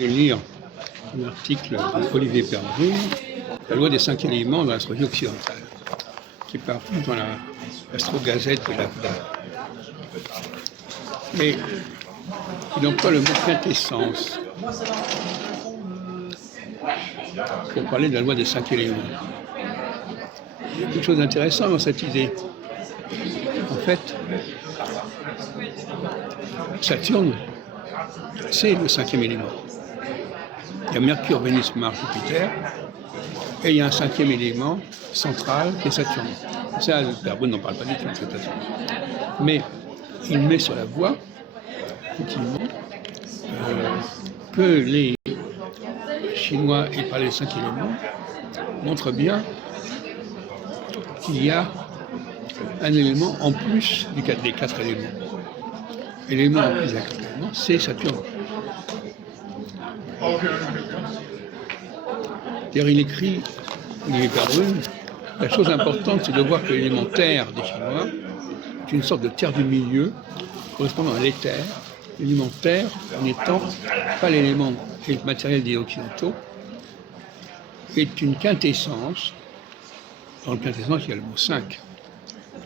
Je vais lire un article d'Olivier Perbrune, La loi des 5 éléments dans l'astrologie occidentale, qui est paru dans l'Astro-Gazette de l'AFDA. Et il emploie le mot quintessence pour parler de la loi des 5 éléments. Il y a quelque chose d'intéressant dans cette idée. En fait, Saturne, c'est le 5e élément. Il y a Mercure, Vénus, Mars, Jupiter, et il y a un 5e élément central qui est Saturne. Ça, Perbrune n'en parle pas du tout de cette façon. Mais il met sur la voie, effectivement, que les Chinois aient parlé des 5 éléments montre bien qu'il y a un élément en plus des 4 éléments. L'élément en plus des 4 éléments, c'est Saturne. D'ailleurs, il écrit, Olivier Perbrune, la chose importante, c'est de voir que l'élément terre des Chinois est une sorte de terre du milieu, correspondant à l'éther. L'élément terre n'étant pas l'élément matériel des occidentaux, est une quintessence. Dans le quintessence, il y a le mot 5.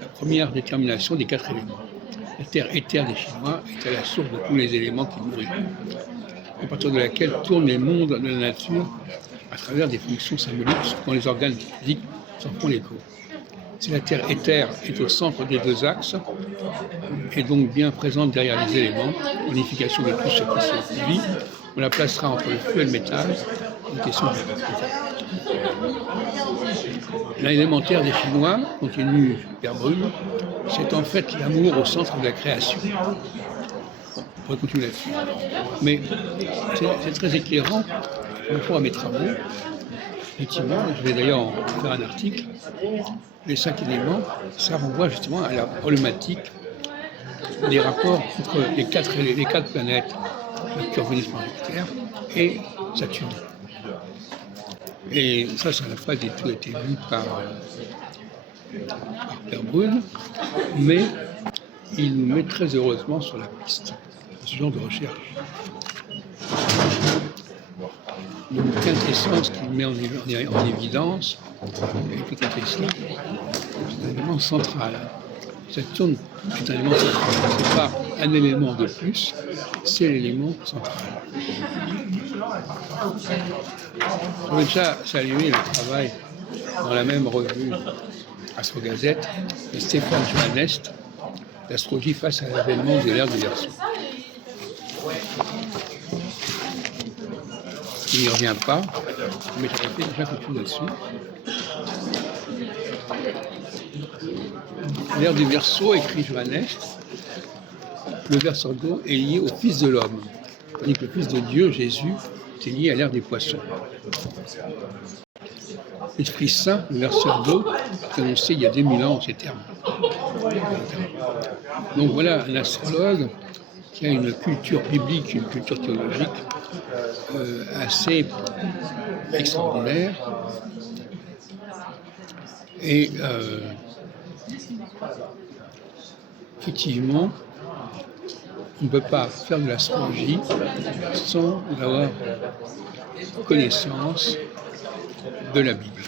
La première détermination des 4 éléments. La terre éther des Chinois est à la source de tous les éléments qui nourrissent, à partir de laquelle tournent les mondes de la nature à travers des fonctions symboliques dont les organes physiques s'en font l'écho. Si la terre éther est au centre des 2 axes, et donc bien présente derrière les éléments, l'unification de tout ce qui se vit, on la placera entre le feu et le métal, une question de métal. L'élémentaire des Chinois, continue Perbrune, c'est en fait l'amour au centre de la création. Bon, on pourrait continuer là-dessus. Mais c'est très éclairant par rapport à mes travaux. Effectivement, je vais d'ailleurs en faire un article. Les 5 éléments, ça renvoie justement à la problématique des rapports entre les 4 planètes, Mercure, Vénus, Mars, Jupiter, et Saturne. Et ça n'a pas du tout été vu par Perbrune, mais il nous met très heureusement sur la piste de ce genre de recherche. Une quintessence qu'il met en évidence, et tout à fait cela, c'est un élément central. Saturne est un élément central. Ce n'est pas un élément de plus, c'est l'élément central. J'avais déjà salué le travail dans la même revue Astro-Gazette de Stéphane Joannest, l'astrologie face à l'avènement de l'ère du Verseau. Il n'y revient pas, mais j'avais fait déjà quelque chose là-dessus. L'ère du Verseau, écrit Joannest, le Verseau est lié au Fils de l'homme, tandis que le Fils de Dieu, Jésus, est lié à l'ère des poissons. L'Esprit Saint, le Verseau, est annoncé il y a 2000 ans en ces termes. Donc voilà un astrologue qui a une culture biblique, une culture théologique assez extraordinaire. Et effectivement, on ne peut pas faire de l'astrologie sans avoir connaissance de la Bible.